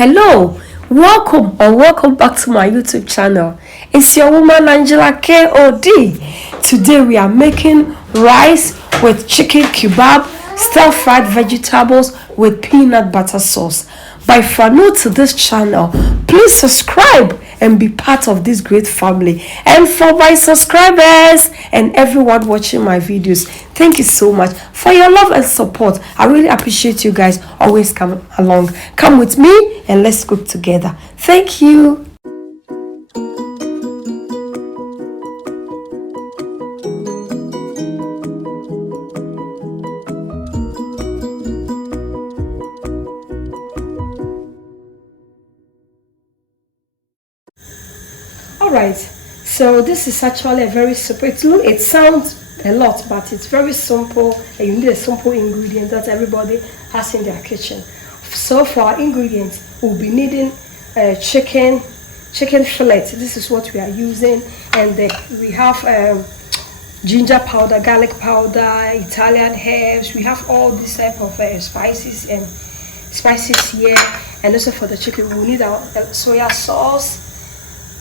Hello, welcome back to my YouTube channel. It's your woman Angela KOD. Today we are making rice with chicken kebab, stir-fried vegetables with peanut butter sauce. But if you are new to this channel, please subscribe and be part of this great family. And for my subscribers and everyone watching my videos, thank you so much for your love and support. I really appreciate you guys. Always come along. Come with me and let's cook together. Thank you. Alright, so this is actually a very simple, it sounds a lot, but it's very simple, and you need a simple ingredient that everybody has in their kitchen. So for our ingredients, we'll be needing chicken fillet. This is what we are using, and we have ginger powder, garlic powder, Italian herbs. We have all these type of spices here. And also for the chicken, we'll need our soya sauce.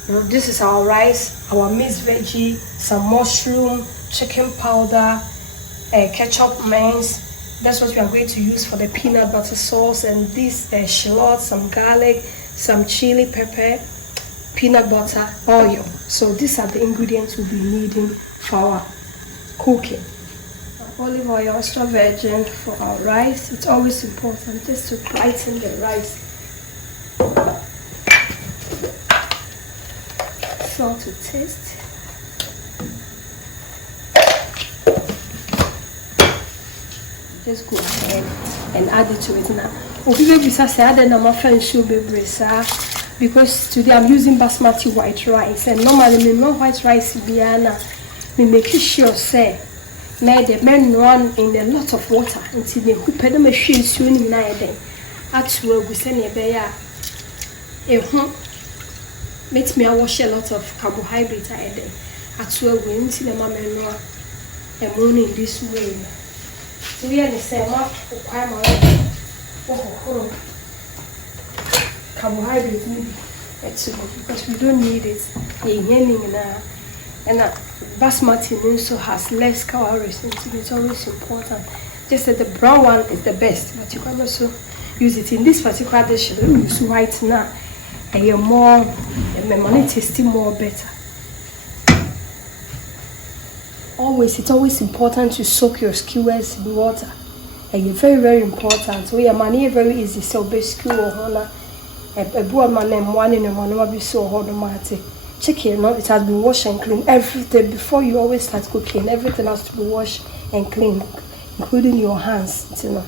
This is our rice, our mixed veggie, some mushroom, chicken powder, ketchup mince. That's what we are going to use for the peanut butter sauce. And this shallot, some garlic, some chili pepper, peanut butter, oil. So these are the ingredients we'll be needing for our cooking. Olive oil, extra virgin for our rice. It's always important just to lighten the rice. Salt to taste. Just go ahead and add it to it now. Because today I'm using Basmati white rice, and normally me white rice me make sure say the men run in a lot of water until they hoop them a sheen soon in night. Actually, we send a bear. Makes me wash a lot of carbohydrate a day. At 12 wins in the mamma and morning this way. So we are the same carbohydrate maybe because we don't need it. And Basmati also has less calories, and it's always important. Just that the brown one is the best, but you can also use it in this particular dish. We use white now. And you're more, and my money tasting more better. It's always important to soak your skewers in water. And you're very important. So your money very easy. So basically, a board man and one in a one will be so automatic. Chicken, no, it has been washed and cleaned. Everything before you always start cooking, everything has to be washed and cleaned, including your hands. You know.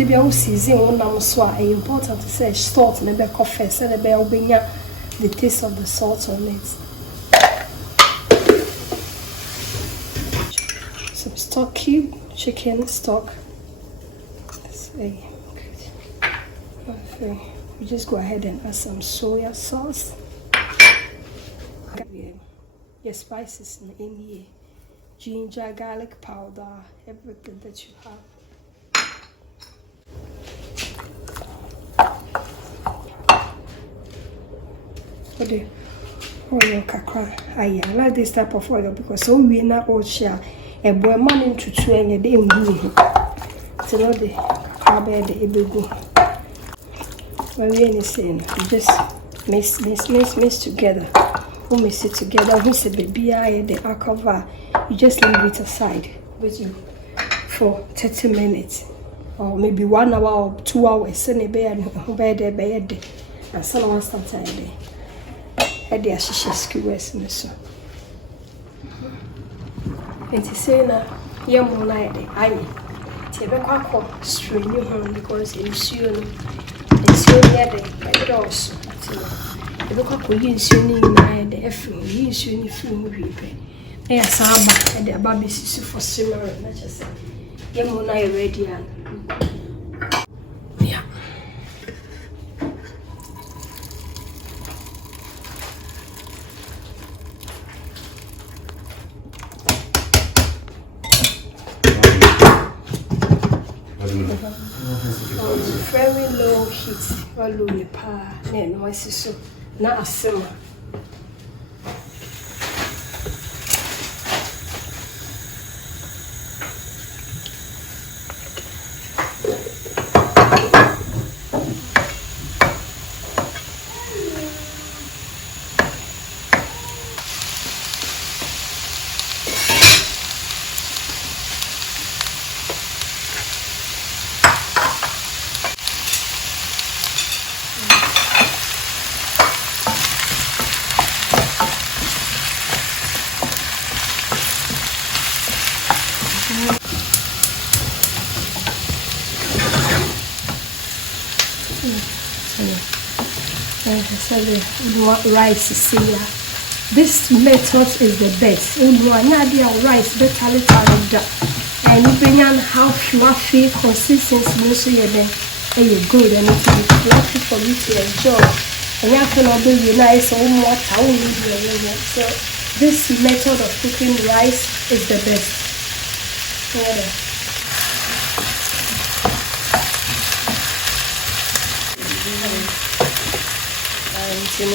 The season one so important to say salt and a bit coffee, so the taste of the salt on it. Some stock cube, chicken stock. We just go ahead and add some soya sauce. Your spices in here, ginger, garlic powder, everything that you have. The oil kakra. I like this type of oil because so we na all share a boy man into two and a day in here. So now the crab the ebegu. When we are saying, just mix together. We mix it together. We say baby I the cover. You just leave it aside with you for 30 minutes or maybe 1 hour or 2 hours. Send a bed and someone starts a day. And the ashisha skewers in the sun. And to say now, young night, I Tebeka strain your home because it's soon near the doors. The book will use soon in the effing, you soon if you reaping. They are Saba and their babies for similar, not just young night ready. Yeah. very low heat. Low pa. No, my sister. Not a simmer. Rice is here. This method is the best. Rice better and bring on how fluffy consistency so you're good and it will be fluffy for you to enjoy. And you can be nice or more so this method of cooking rice is the best. You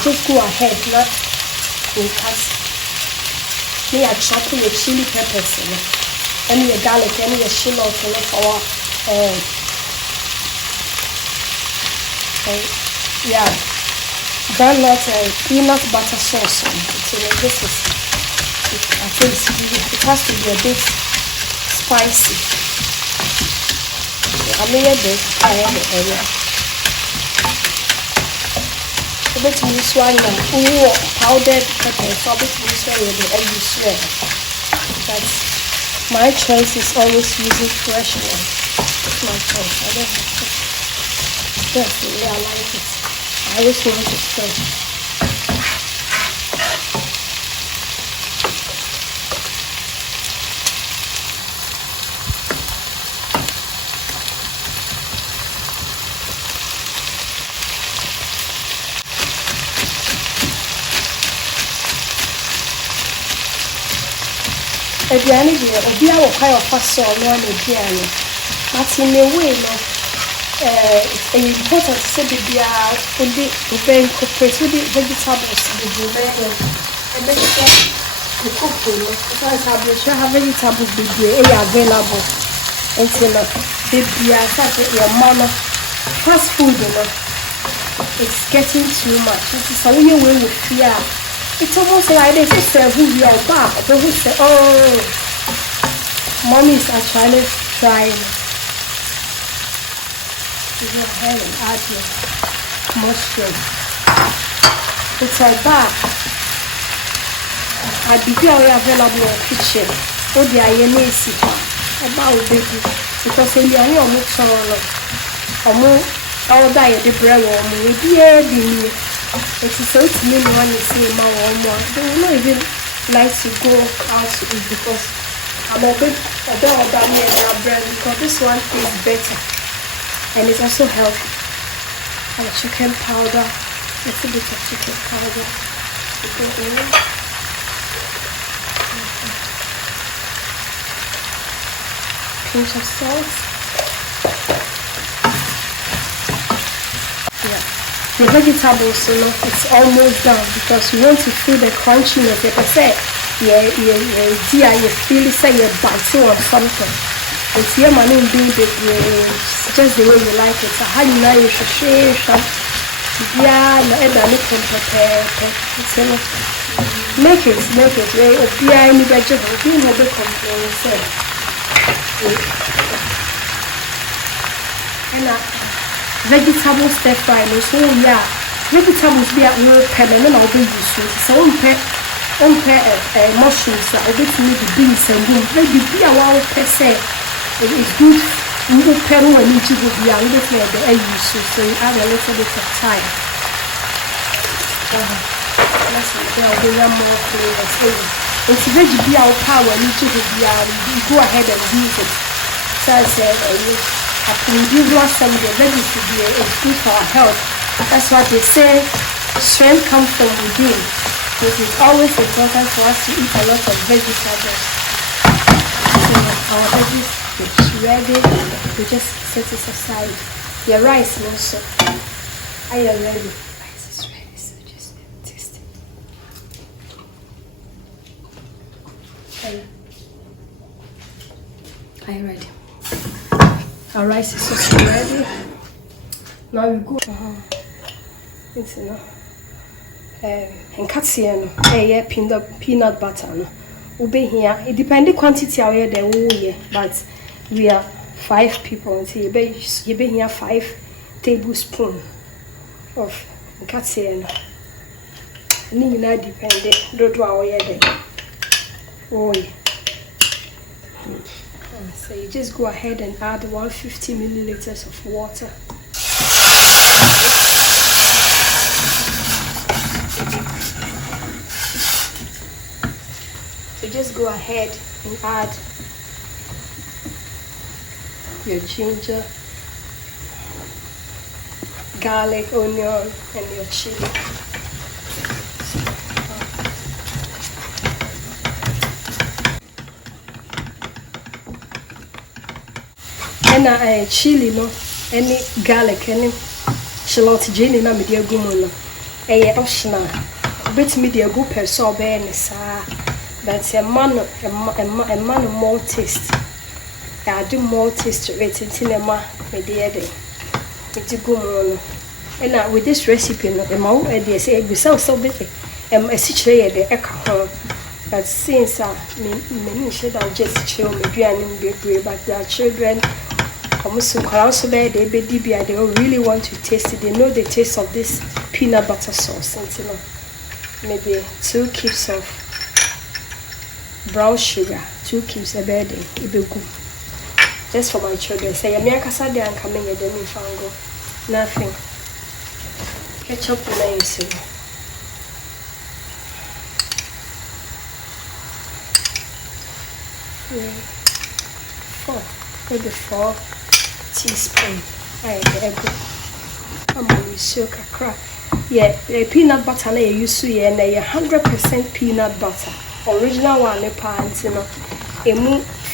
just go ahead, not in cast. Me, I chop your chili peppers and your garlic and your shallot and our groundnut peanut butter sauce. So this is, I think it has to be a bit spicy. I made a bit. I have the area. Bit use one powdered pepper, so bit use one but my choice is always using fresh one. It's my choice. I don't have to. Definitely, I like it. I always want it fresh. Aduane de obi a wokai ofa so no na aduane but in a way no important say bia odi oben corporate with vegetables the blender and make sure the cooking because have vegetables be available until the bia start your mama fast food it's getting too much. It's a way with fear. It's almost like they say who you are back. But who say, oh, mommy is actually trying. You go ahead and add your mushroom. It's like that. I be available in the kitchen. Oh, they are easy. About baby. Because in the only all die the bread or maybe it is so to me one is saying my own one. They will not even like to go out to eat because I'm a bit about me and bread because this one tastes better and it's also healthy. And chicken powder, a little bit of chicken powder. Pinch of salt. The vegetables, it's almost done because you want to feel the crunchiness. Like I said, you feel say you're biting or something. It's your money being just the way you like it. So how you know you should share make it way any vegetable being a bit complain. Vegetable stir fry so vegetables be at work and then I'll be useful. So mushrooms that I'll get to the beans and maybe be a while per se. It is good peru and it will be a little bit useful, so you add a little bit of time. There'll be more flavors. It's vegetable power and it will be go ahead and use it. So I said we do some of the veggies it's good for our health. That's what they say. Strength comes from within. It is always important for us to eat a lot of vegetables. So our veggies ready. We just set it aside. Your rice also. Are you ready? Rice is ready, so just taste it. Are you ready? Our rice is also ready. Now we go. It's enough. And cut here, peanut butter. Ube here. It depends the quantity of the but we are 5 people. So you be here 5 tablespoons of cut here. Ni na depend. Don't worry there. So you just go ahead and add 150 milliliters of water. So just go ahead and add your ginger, garlic, onion, and your chili. And chili, no, any garlic, any shallot, jenny, na media gumono. Optional. Bit media go per so but a man more taste. I do more taste to it in cinema, media day. It's a gumono. And with this recipe, no, a mouth idea say we so big. A situated the echo. But since many should I just chill me, but their children. They really want to taste it. They know the taste of this peanut butter sauce. And maybe 2 cubes of brown sugar, 2 cubes a bed. Just for my children. Say, I'm coming at them in Fango. Nothing. Ketchup nice. Maybe 4 teaspoons. I'm going to soak a crack. Yeah, the peanut butter I use to 100% peanut butter. Original one, pants,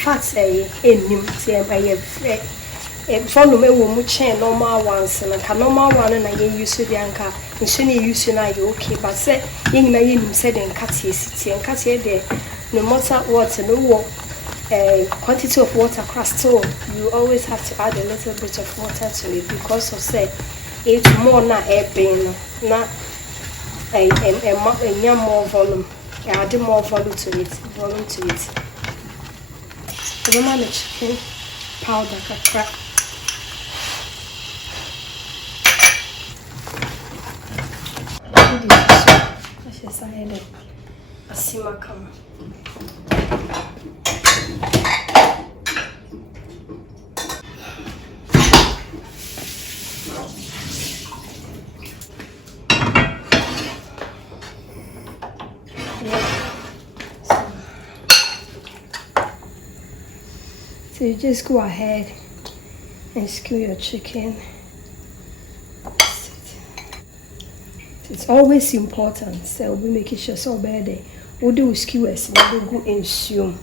fat follow me normal ones and normal one and I use the anchor. And soon you use okay, but say, said and cut city and cut there. No matter what, no quantity of water crust, so you always have to add a little bit of water to it because of say it's more na air pain na more volume. Add more volume to it. The normal chicken powder crack. That's just a simmer come. So you just go ahead and skew your chicken. It's always important. So we make sure so bad. We do skewers and we go and stew.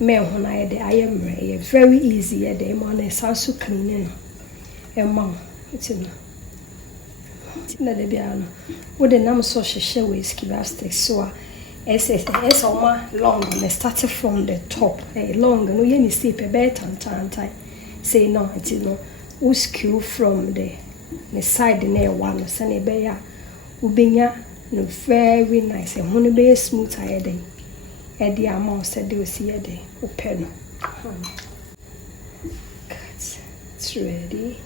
I am very easy. The man is also cleaning. And mom, it's enough. What the name so share with kebab so it's long and started from the top. Long no you see a better time. Say no, it's we skew from the side near one sunny bear. Ubinya no very nice and honey be smooth day. The amount said they will see a day. Open. It's ready.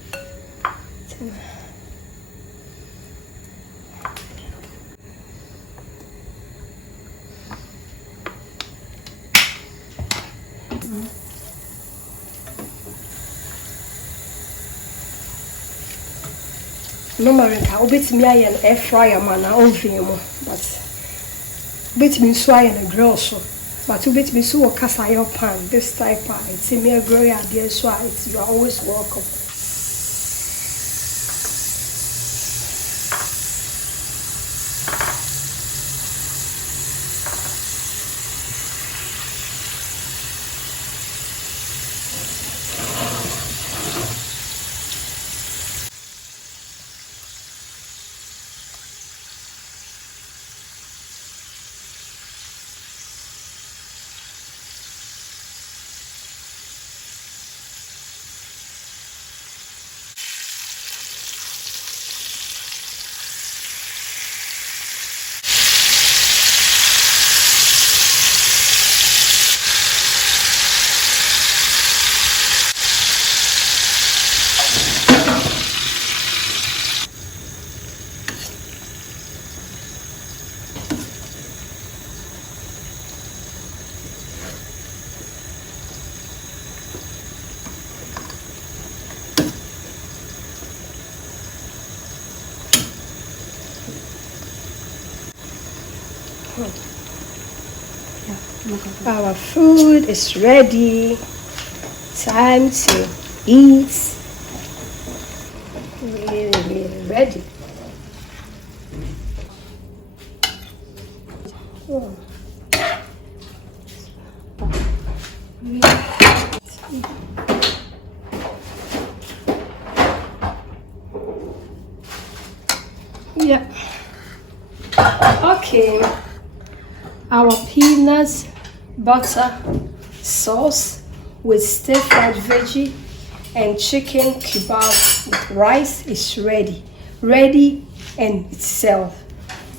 Normally, I'll bet me an air fryer man, I'll film, but bet me so I a grill so. But you bet me so a cast iron pan, this type it's a mere grey idea, so you are always welcome. Our food is ready. Time to eat. Really ready. Oh. Yeah. Okay. Our peanuts butter sauce with stir-fried veggie and chicken kebab with rice is ready and itself.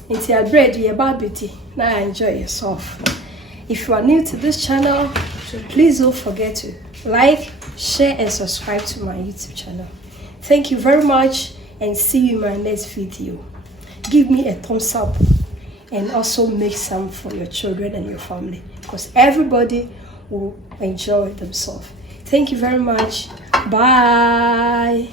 It's your bread, your barbecue. Now enjoy yourself. If you are new to this channel, please don't forget to like, share and subscribe to my YouTube channel. Thank you very much and see you in my next video. Give me a thumbs up and also make some for your children and your family, because everybody will enjoy themselves. Thank you very much. Bye.